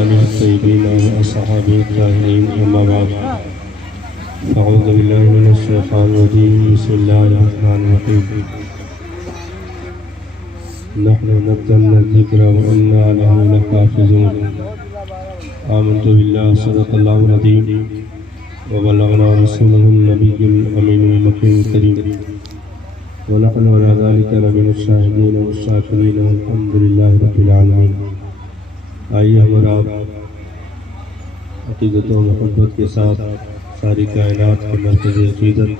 आलिहि तय्यबीन व अस्हाबिहि ताहिरीन अम्मा बाद अऊज़ु बिल्लाहि मिनश शैतानिर रजीम बिस्मिल्लाहिर रहमानिर रहीम नहनु नज़्ज़लना ज़िक्रा व इन्ना लहु लहाफ़िज़ून आमनतु बिल्लाहि सदक़ल्लाहुल अज़ीम व बल्लगना रसूलहुन नबियुल अमीनुल मुकीमुल करीम व नहनु अला ज़ालिका लमिनश शाहिदीन व शाकिरीन वल्हम्दुलिल्लाहि रब्बिल आलमीन। आइए हमारा अक़ीदत व मोहब्बत के साथ सारी कायनात के मरकज़ अक़ीदत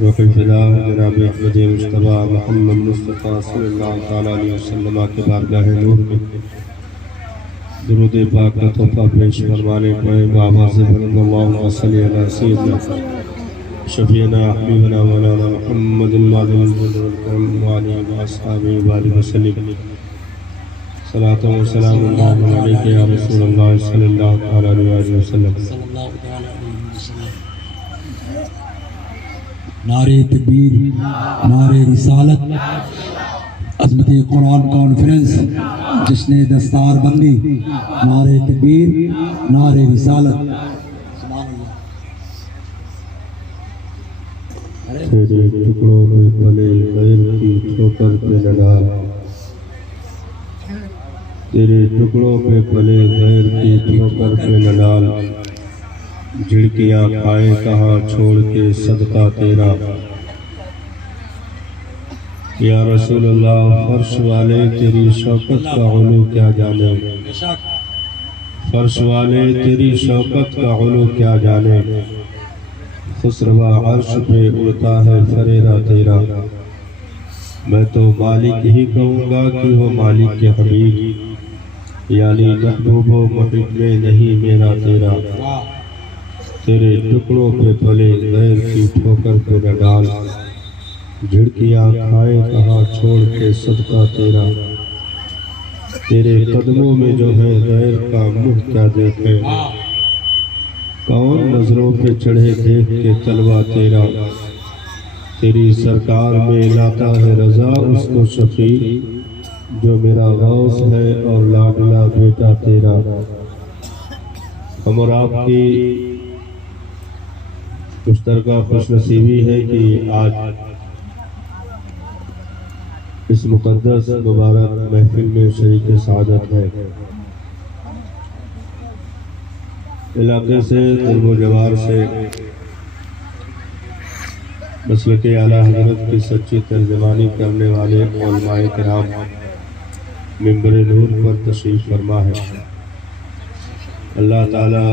रुह-ए फ़िदा जनाब अहमद मुस्तफ़ा मोहम्मद मुस्तफ़ा सल्लल्लाहु तआला अलैहि वसल्लम के बारगाह नूर में दुरूद पाक का तोहफ़ा पेश फरमाने पर आवाज़ बुलंद अल्लाहुम्मा सल्लि अला सय्यिदिना शफ़ीना हबीबना मौलाना मुहम्मदिल मादिल वल करम व आलिहि व अस्हाबिहि व बारिक वसल्लम सलातो व सलाम अलैका या रसूलल्लाह सल्लल्लाहु तआला अलैहि वसल्लम। नारे तकबीर, नारे रिसालत, अज़मत कुरान कॉन्फ्रेंस, जश्न दस्तार बंदी, नारे तकबीर, नारे रिसालत। तेरे टुकड़ों पे पले गैर की ठोकर पे न डाल, तेरे टुकड़ों पे पले गैर की ठोकर पे न डाल, झिड़कियाँ खाए कहाँ छोड़ के सदका तेरा। या रसूलल्लाह फर्श वाले तेरी शौकत का उलू क्या जाने, फर्श वाले तेरी शौकत का उलू क्या जाने, खुसरवा अर्श पे उड़ता है फरेरा तेरा। मैं तो मालिक ही कहूँगा कि हो मालिक के हबीब, यानी महबूब व मुहिब में नहीं मेरा तेरा। तेरे टुकड़ों पे पले गैर की ठोकर पे न डाल, झिड़कियाँ खाए कहाँ छोड़ के सदका तेरा। तेरे कदमों में जो है गैर का मुँह क्या देखे, कौन नजरों पे चढ़े देख के तलवा तेरा। तेरी सरकार में लाता है रजा उसको शफी, जो मेरा गौस है और लाडला बेटा तेरा। हम और आपकी मुश्तरका खुशनसीबी है कि आज इस मुक़द्दस मुबारक महफिल में शरीक सआदत है। इलाके से तुर्बो जवार से मसलक आला हज़रत की सच्ची तर्जमानी करने वाले उलमाए किराम मिंबर नूर पर तशरीफ़ फरमा है। अल्लाह ताला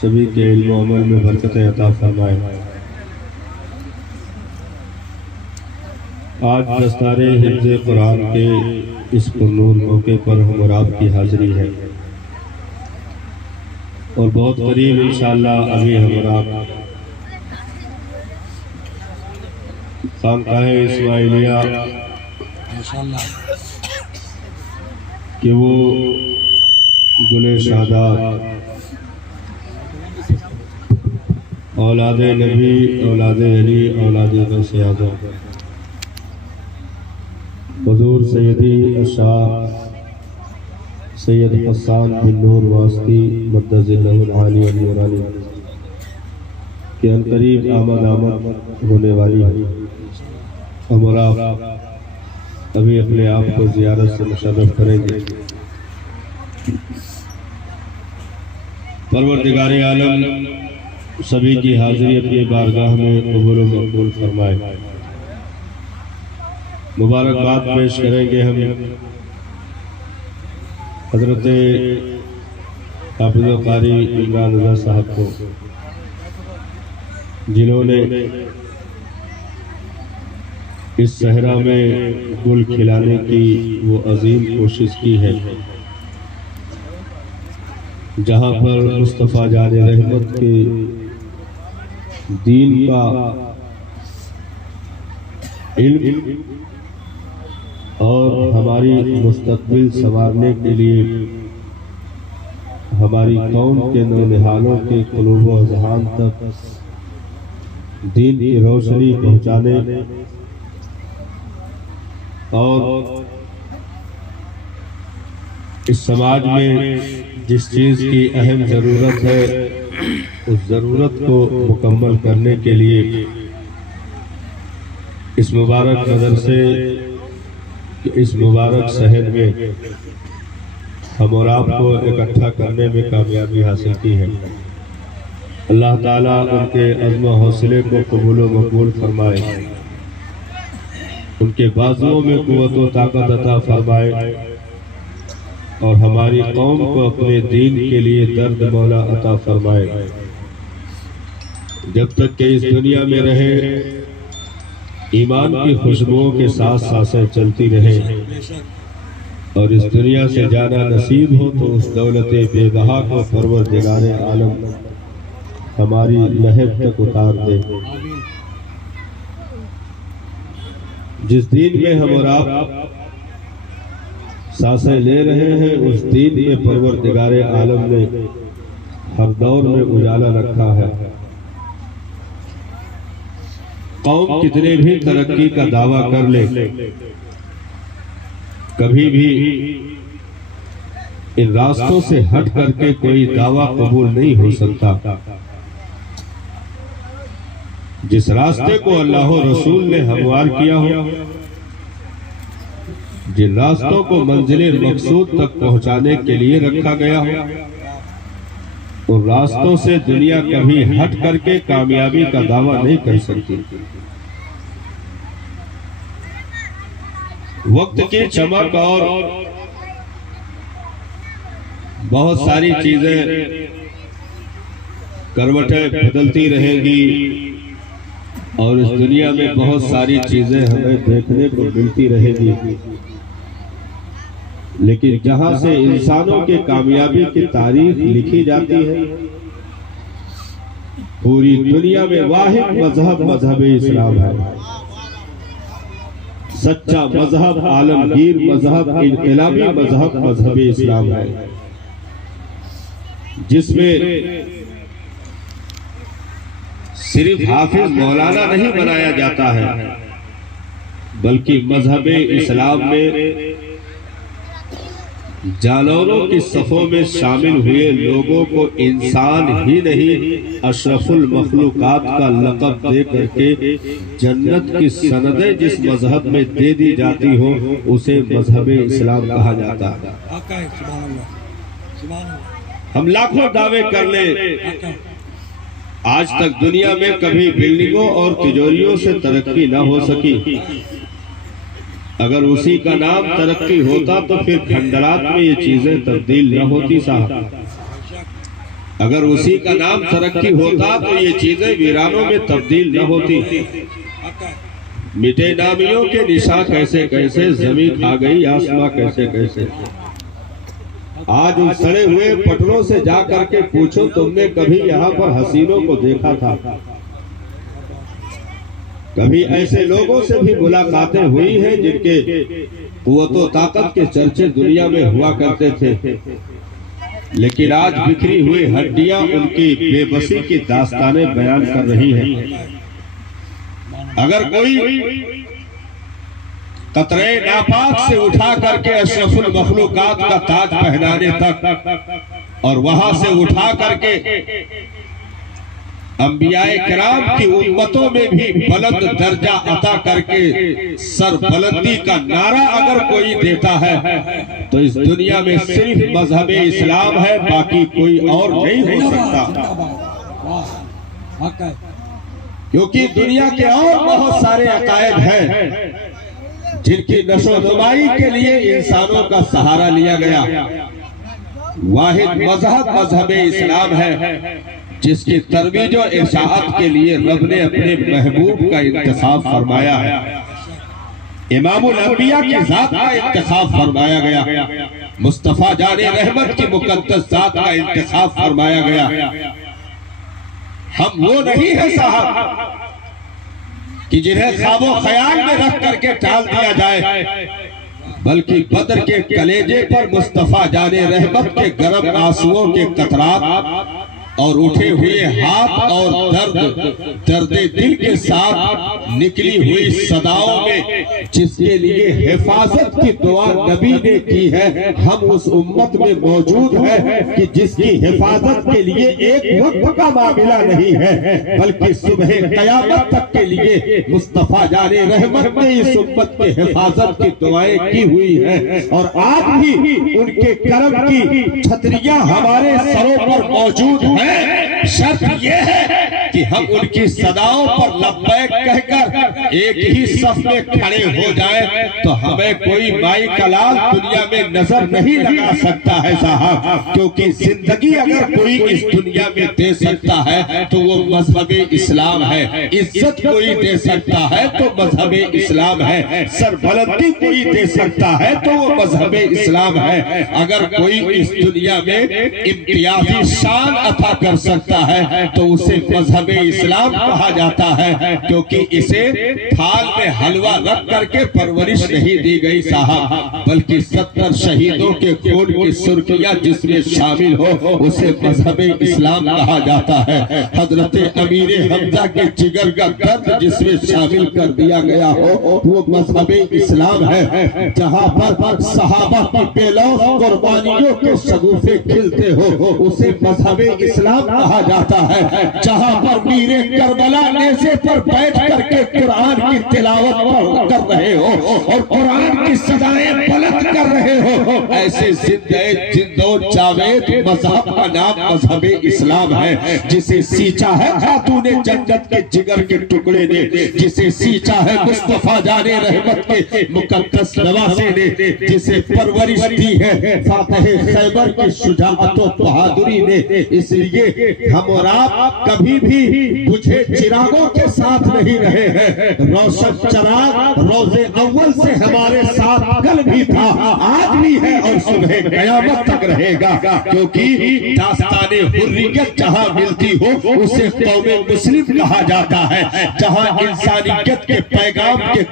सभी के इल्म व अमल में बरकत अता फरमाए। आज दस्तारे हिफ्ज़ कुरान के इस पुरनूर मौके पर हम और आपकी हाज़िरी है और बहुत करीब इंशाअल्लाह अभी हम और आप खानकाह इस्माइलिया कि वो गुले शादात औलादे नबी औलादे अली औलादे गौसे आज़म हुज़ूर सैयदी अशाह सैयद हसन बिन नूर वास्ती मद्दज़िल्लहुल आली व नूरानी के अनकरीब आमद होने वाली है। हम और आप अभी अपने आप को ज़ियारत से मुशर्रफ करेंगे। परवरदिगार आलम सभी की हाज़िरी अपनी बारगाह में कबूल व मकबूल फरमाए। मुबारकबाद पेश करेंगे हम हज़रत हाफ़िज़ क़ारी इमरान रज़ा साहब को, जिन्होंने इस सहरा में गुल खिलाने की वो अजीम कोशिश की है, जहाँ पर मुस्तफ़ा जाने रहमत के दीन का इल्म और हमारी मुस्तक़बिल संवारने के लिए हमारी कौम के नौनिहालों के क़ुलूब व ज़हान तक दीन की रोशनी पहुँचाने और इस समाज में जिस चीज़ की अहम ज़रूरत है उस ज़रूरत को मुकम्मल करने के लिए इस मुबारक मदरसे, इस मुबारक शहर में हम और आपको इकट्ठा करने में कामयाबी हासिल की है। अल्लाह ताला उनके अज़्म हौसले को कबूल व मकबूल फरमाए, उनके बाजुओं में क़ुव्वत व ताकत अता फरमाए और हमारी कौम को अपने दीन के लिए दर्द मौला अता फरमाए। जब तक कि इस दुनिया में रहे ईमान की खुशबुओं के साथ सांसें चलती रहे और इस दुनिया से जाना नसीब हो तो उस दौलत बेबहा को परवरदिगारे आलम हमारी लहर तक उतार दे। जिस दीन में हम और आप सांसें ले रहे हैं उस दीन में परवरदिगारे आलम ने हर दौर में उजाला रखा है। कौम कितने भी तरक्की का दावा कर ले, कभी भी इन रास्तों से हट करके कोई दावा कबूल नहीं हो सकता। जिस रास्ते को अल्लाह और रसूल ने हमवार किया हो, जिन रास्तों को मंजिले मकसूद तक पहुंचाने के लिए रखा गया हो, उन रास्तों से दुनिया कभी हट करके कामयाबी का दावा नहीं कर सकती। वक्त की चमक और बहुत सारी चीजें करवटें बदलती रहेंगी और इस दुनिया में बहुत सारी चीजें हमें देखने को मिलती रहेगी, लेकिन जहां से इंसानों के कामयाबी की तारीख लिखी जाती है, पूरी दुनिया में वाहिद मजहब मजहब इस्लाम है। सच्चा मजहब, आलमगीर मजहब, इनकलाबी मजहब मजहब इस्लाम है, जिसमें सिर्फ हाफिज मौलाना नहीं बनाया जाता है, बल्कि मजहब इस्लाम में जानवरों की सफ़ों में शामिल हुए लोगों को इंसान ही नहीं अशरफुल मखलूकात का लक़ब दे करके जन्नत की सनदें जिस मजहब में दे दी जाती हो उसे मजहब इस्लाम कहा जाता है। हम लाखों दावे कर ले, आज तक दुनिया में कभी बिल्डिंगों और तिजोरियों से तरक्की न हो सकी। अगर उसी का नाम तरक्की होता तो फिर खंडरात में ये चीजें तब्दील न होती साहब। अगर उसी का नाम तरक्की होता तो ये चीजें वीरानों में तब्दील न होती। मिटे नामियों के निशा कैसे कैसे, जमीन खा गई आसमां कैसे कैसे। आज उन सड़े हुए पटरों से जा करके पूछो, तुमने कभी यहाँ पर हसीनों को देखा था? कभी ऐसे लोगों से भी मुलाकातें हुई हैं जिनके कुव्वत व ताकत के चर्चे दुनिया में हुआ करते थे, लेकिन आज बिखरी हुई हड्डियां उनकी बेबसी की दास्तानें बयान कर रही हैं। अगर कोई कतरे नापाक से उठा करके अशरफुल मखलूकात का ताज पहनाने तक और वहां से उठा करके अंबियाए किराम की उम्मतों में भी बुलंद दर्जा अता करके सर बुलंदी का नारा अगर कोई देता है तो इस दुनिया में सिर्फ मजहब इस्लाम है, बाकी कोई और नहीं हो सकता। क्योंकि दुनिया के और बहुत सारे अकायद हैं जिनकी नशोनुमाई के लिए इंसानों का सहारा लिया गया। वाहिद मजहब मजहब इस्लाम है जिसकी तरवीज और इरशाद के लिए रब ने अपने महबूब का इंतखाब फरमाया है। इमामुल अंबिया की जात का इंतखाब फरमाया गया, मुस्तफा जाने रहमत की मुकद्दस जात का इंतखाब फरमाया गया। हम वो नहीं है साहब कि जिन्हें ख्वाबो ख्याल में रख करके टाल दिया जाए, बल्कि बदर के कलेजे पर मुस्तफा जाने रहमत के गर्म आंसुओं के कतरात और उठे हुए हाथ और दर्द दिल के साथ निकली हुई सदाओं में जिसके लिए हिफाजत की दुआ नबी ने की है, हम उस उम्मत में मौजूद है कि जिसकी हिफाजत के लिए एक वक्त का मामला नहीं है, बल्कि सुबह कयामत तक के लिए मुस्तफा जाने रहमत ने इस उम्मत के हिफाजत की दुआएं की हुई है। और आज भी उनके करम की छतरियां हमारे सरों पर मौजूद है। शर्त यह है कि हम उनकी सदाओं पर लब्बैक कहकर एक ही सफ में खड़े हो जाएं, तो हमें कोई माई कलाल दुनिया में नजर नहीं लगा सकता है साहब, क्योंकि जिंदगी अगर कोई इस दुनिया में दे सकता है तो वो मजहब इस्लाम है। इज्जत कोई दे सकता है तो मजहब इस्लाम है। सरबलंदी कोई दे सकता है तो वो मजहब इस्लाम है। अगर कोई इस दुनिया में इम्तियाजी शान अता कर सकता है तो उसे मजहब इस्लाम कहा जाता है, क्योंकि इसे थाल में हलवा रख करके परवरिश नहीं दी गई साहब, बल्कि 70 शहीदों के खून की सुर्खियां जिसमें शामिल हो उसे मजहब इस्लाम कहा जाता है। हजरत अमीर हमजा के जिगर का दर्द जिसमें शामिल कर दिया गया हो वो मजहब इस्लाम है। जहाँ पर सहाबा की बेलौस कुर्बानियों के शगुफे खिलते हो उसे मजहब इस्लाम कहा जाता है। जहाँ पर मीरे करबला नेज़े पर बैठ करके कुरान की तिलावत कर रहे हो और कुरान की सदाएं बुलंद कर रहे हो, ऐसे जिंदो जावेद मजहब का नाम मजहब इस्लाम है। जिसे सींचा है खातूने जन्नत के जिगर के टुकड़े ने, जिसे सींचा है मुस्तफा जाने रहमत के मुकद्दस नवासे ने, जिसे परवरिश दी है फातह खैबर की शुजाअत और बहादुरी ने। इसलिए हम और आप कभी भी बुझे चिरागों के साथ नहीं रहे हैं। रोशन चिराग रोज़े अव्वल से हमारे साथ कल भी था, आज भी है और सुबह कयामत तक रहेगा, क्योंकि दास्ताने हुर्रियत जहाँ मिलती हो उसे कौमे मुस्लिम कहा जाता है। जहाँ इंसानियत के पैगाम के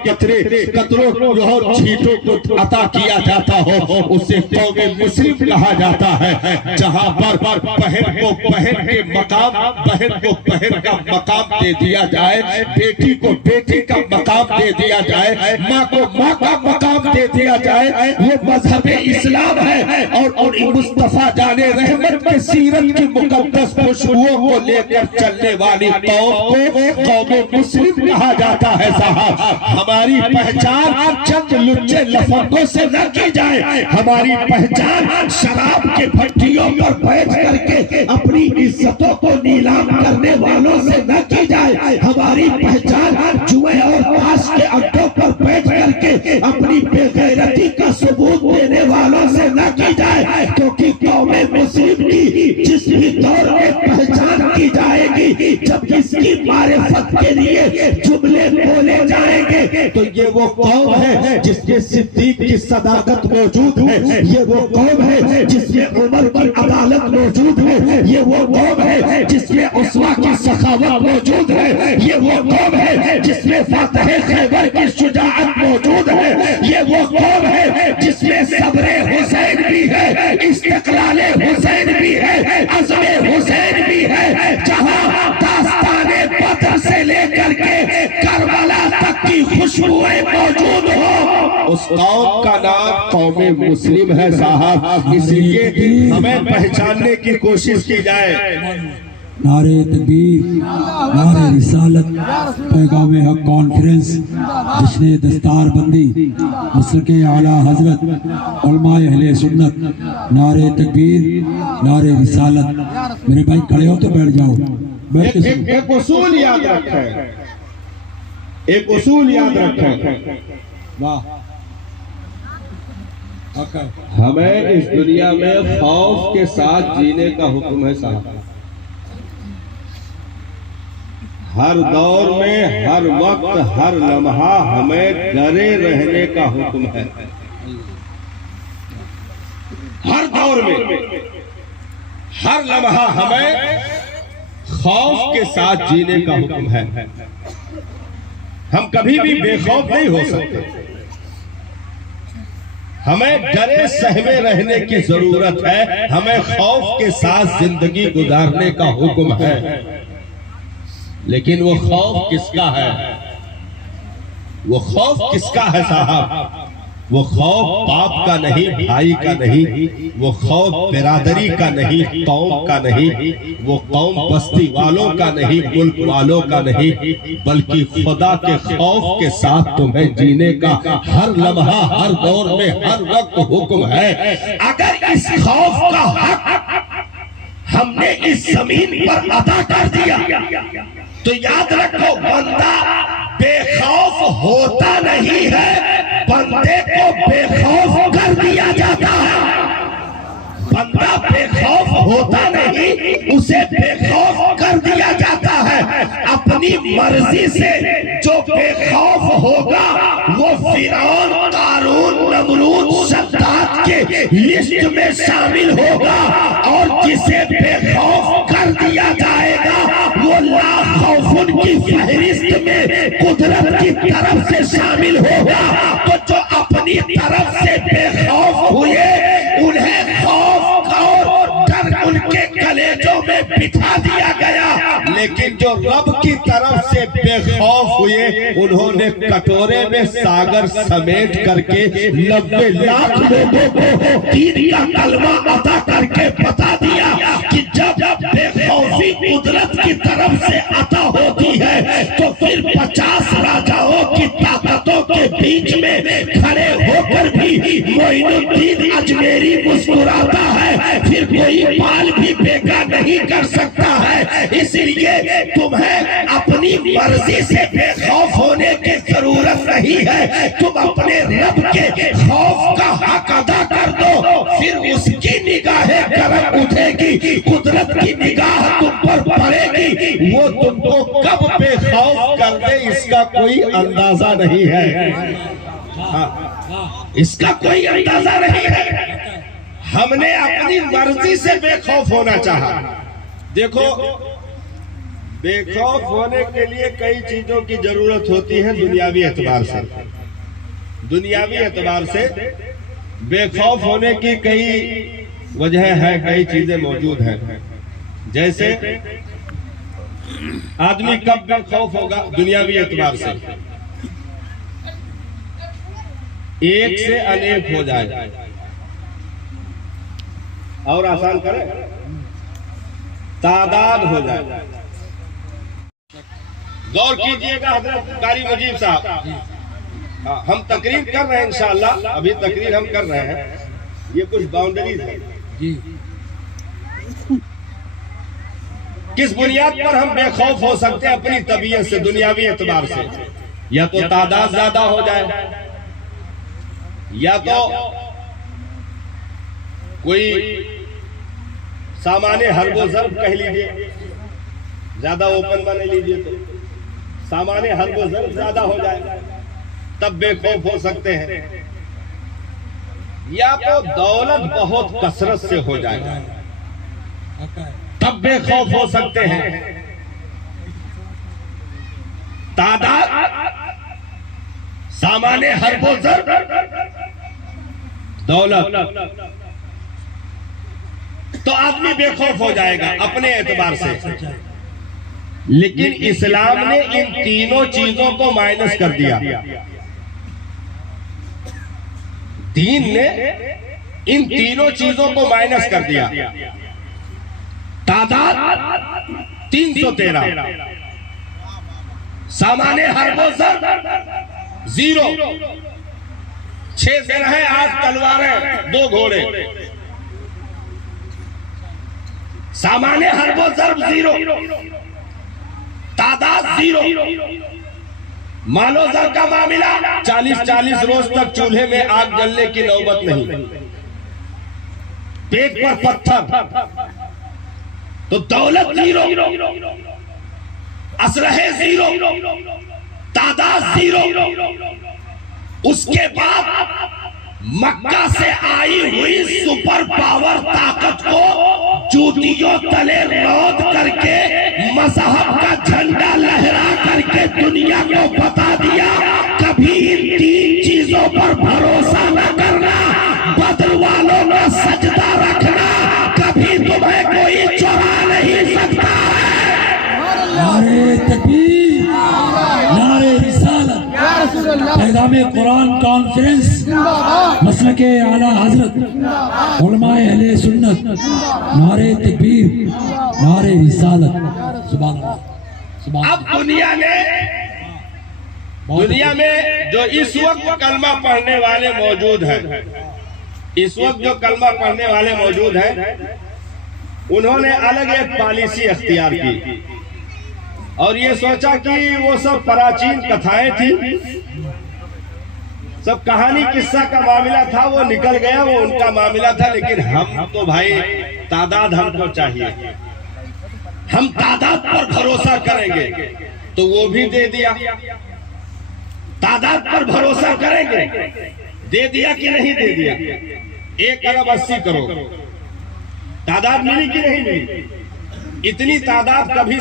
कतरों और छींटों को अता किया जाता हो उसे कौमे मुस्लिम कहा जाता है। जहाँ पर बहन को बहन के मकाम, बहन को बहन का मकाम दे दिया जाए, बेटी को बेटी का मकाम दे दिया जाए, माँ को माँ का मकाम दे दिया जाए, ये मजहब इस्लाम है। और मुस्तफा जाने रहमत के सीरत की मुकद्दस खुशबुओं को लेकर चलने वाली कौम को कौमे मुस्लिम कहा जाता है साहब। हमारी पहचान चंद लुच्चे लफंगों से न की जाए, हमारी पहचान शराब के भट्टियों पर बैठ करके अपनी इज्जतों को नीलाम करने वालों से न की जाए। हमारी पहचान जुए और ताश के अड्डों पर बैठ करके अपनी बेगैरती का सबूत देने वालों से न की जाए, क्योंकि कौमे मुस्लिम की जिस भी दौर में पहचान की जाएगी, जब इसकी मारिफत के लिए जुमले बोले जाएंगे तो ये वो कौम है जिसके सिद्दीक की सदाकत मौजूद है, ये वो कौम है जिसमें उमर की अदालत मौजूद है, ये वो कौम है जिसमें उस्वा की सखावत मौजूद है, ये वो कौम है जिसमें फातह खैबर की शुजाअत मौजूद है, ये वो कौम है जिसमें सब्रे हुसैन भी है, इस्तिक़लाले हुसैन भी है, अज़्मे हुसैन भी है। जहाँ दास्ताने बद्र से लेकर के करबला तक की खुशबुएं मौजूद हो उस कौम का नाम कौमे मुस्लिम है साहब। इसलिए हमें पहचानने की कोशिश की जाए। नारे तकबीर, नारे रिसालत, पैगाम हक कॉन्फ्रेंस जिसने दस्तार बंदी मसलके आला हजरत उलमाए अहले सुन्नत, नारे तकबीर, नारे रिसालत। मेरे भाई खड़े हो तो बैठ जाओ, बैठ के सुनो। एक उसूल याद रखें, एक उसूल याद रखें। वाह, हमें इस दुनिया में खौफ के साथ जीने का हुक्म है साहब। हर दौर में, हर वक्त, हर लम्हा हमें डरे रहने का हुक्म है। हर दौर में, हर लम्हा हमें खौफ के साथ जीने का हुक्म है। हम कभी भी बेखौफ नहीं हो सकते। हमें डरे सहमे रहने की जरूरत है, हमें खौफ के साथ जिंदगी गुजारने का हुक्म है। लेकिन वो खौफ किसका है? वो खौफ किसका है साहब? वो खौफ बाप का नहीं, भाई का नहीं, वो खौफ बिरादरी का नहीं, कौम का नहीं, वो कौम बस्ती वालों का नहीं, मुल्क वालों का नहीं, बल्कि खुदा के खौफ के साथ तुम्हें जीने का हर लम्हा, हर दौर में, हर वक्त हुक्म है। अगर इस खौफ का हक हमने इस जमीन पर अदा कर दिया तो याद रखो, बंदा बेखौफ होता नहीं है, बंदे को बेखौफ कर दिया जाता है। बंदा बेखौफ होता नहीं, उसे बेखौफ कर दिया जाता है। अपनी मर्जी से जो बेखौफ होगा वो फिरौन, कारून, नमरूद, सद्दात के लिस्ट में शामिल होगा, और जिसे बेखौफ कर दिया जाएगा वो ला खौफुन की फहरिस्त में कुदरत की तरफ से शामिल होगा। तो जो अपनी तरफ से बेखौफ हुए उन्हें खौफ और डर उनके कलेजों में बिठा दिया गया, लेकिन जो रब की तरफ से बेखौफ हुए उन्होंने कटोरे में सागर समेट करके 90 लाख लोगों को दीन का कलमा अता करके बता दिया कि जब बेखौफी कुदरत की तरफ से अता होती है तो फिर 50 राजाओं की ताकतों के बीच में खड़े होकर भी मोइनुद्दीन अजमेरी मुस्कुराता है, फिर कोई बाल भी बेगा नहीं कर सकता है। इसलिए तुम्हें अपनी मर्जी से बेखौफ होने की जरूरत नहीं है, तुम अपने रब के खौफ का हक अदा कर दो, फिर उसकी निगाहें करम उठेगी, कुदरत की निगाह तुम पर पड़ेगी। वो तुमको कब बेखौफ कर दे इसका कोई अंदाजा नहीं है। हाँ, इसका कोई अंदाजा नहीं है। हमने अपनी मर्जी से बेखौफ होना चाहा। देखो, बेखौफ होने के लिए कई चीजों की जरूरत होती है दुनियावी एतबार से। दुनियावी एतबार से बेखौफ होने की कई वजह है, कई चीजें मौजूद हैं। जैसे आदमी कब बेखौफ होगा दुनियावी एतबार से? एक से अनेक हो जाए। और आसान करें, तादाद हो जाए। गौर कीजिएगा हजरत कारी मुजीब साहब, हम तकरीर कर रहे हैं इंशाअल्लाह, अभी तकरीर हम कर रहे हैं, ये कुछ बाउंड्रीज है। किस बुनियाद पर हम बेखौफ हो सकते हैं अपनी तबीयत से दुनियावी एतबार से? या तो तादाद ज्यादा हो जाए, या तो कोई सामान्य हर्बो ज़र्ब कह लीजिए, ज्यादा ओपन बना लीजिए तो सामान्य हर्बो ज़र्ब ज्यादा हो जाए, तब बेखौफ हो सकते हैं। या तो दौलत बहुत कसरत से हो जाए, तब बेखौफ हो सकते हैं। तादाद सामान्य हर्बो ज़र्ब दौलत, तो आदमी बेखौफ हो जाएगा अपने एतबार से। लेकिन इस्लाम ने इन तीनों चीजों को माइनस कर दिया। दीन ने इन तीनों चीजों को माइनस कर दिया। तादाद 313, सामान्य हर्बो ज़र्ब 0, 6 से रहे 8 तलवारें 2 घोड़े, सामान्य हर्बो ज़र्ब 0, तादाद 0। मालो ज़र का मामला 40-40 रोज तक चूल्हे में आग जलने की नौबत नहीं, पेट पर पत्थर, तो दौलत 0, असलहे 0, तादाद 0। उसके बाद मक्का से आई हुई सुपर पावर ताकत को जूतियों तले रौंद करके मजहब का झंडा लहरा करके दुनिया को बता दिया, कभी इन 3 चीजों पर भरोसा न करना। पैगाम कुरान कॉन्फ्रेंस मसलके आला हजरत उलमाए अहले सुन्नत नारे तकबीर नारे रिसालत। सुभान अल्लाह, सुभान अब दुनिया में जो इस वक्त कलमा पढ़ने वाले मौजूद हैं, इस वक्त जो कलमा पढ़ने वाले मौजूद हैं, उन्होंने अलग एक पॉलिसी अख्तियार की और ये सोचा कि वो सब प्राचीन कथाएं थी, सब कहानी किस्सा का मामला था, वो निकल गया, वो उनका मामला था। लेकिन हम तो भाई तादाद हमको चाहिए, हम तादाद पर भरोसा करेंगे, तो वो भी दे दिया। तादाद पर भरोसा करेंगे, दे दिया कि नहीं दे दिया। 1,80,00,000 तादाद मिली कि नहीं मिली? इतनी तादाद कभी